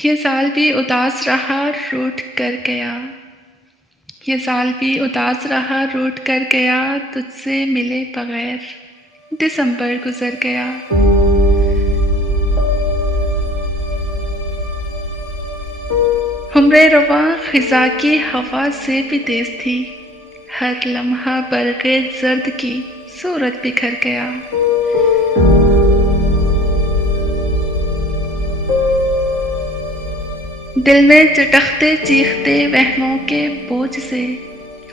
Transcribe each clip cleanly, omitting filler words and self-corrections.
ये साल भी उदास रहा रूठ कर गया। ये साल भी उदास रहा रूठ कर गया, तुझसे मिले बगैर दिसंबर गुजर गया। उम्रे रवां खिज़ा की हवा से भी तेज थी, हर लम्हा बरक़े ज़र्द की सूरत बिखर गया। दिल में चटखते चीखते वहमों के बोझ से,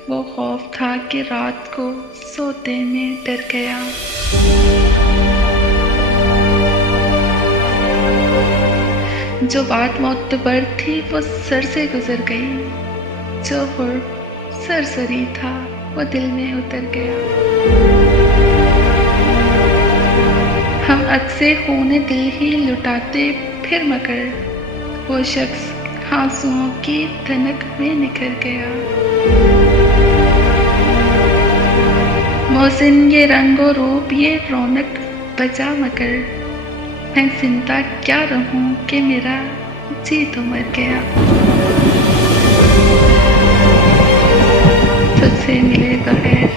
वो खौफ था कि रात को सोते में डर गया। जो बात मोतबर थी वो सर से गुजर गई, जो हुर्फ सरसरी था वो दिल में उतर गया। हम अक्से खूने दिल ही लुटाते फिर मगर वो शख्स आंसुओं की धनक में निखर गया। मोहसिन ये रंगो रूप ये रौनक बजा मगर मैं जिंदा क्या रहूं कि मेरा जी तो मर गया। तुझसे मिले बगैर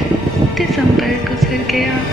दिसंबर गुजर गया।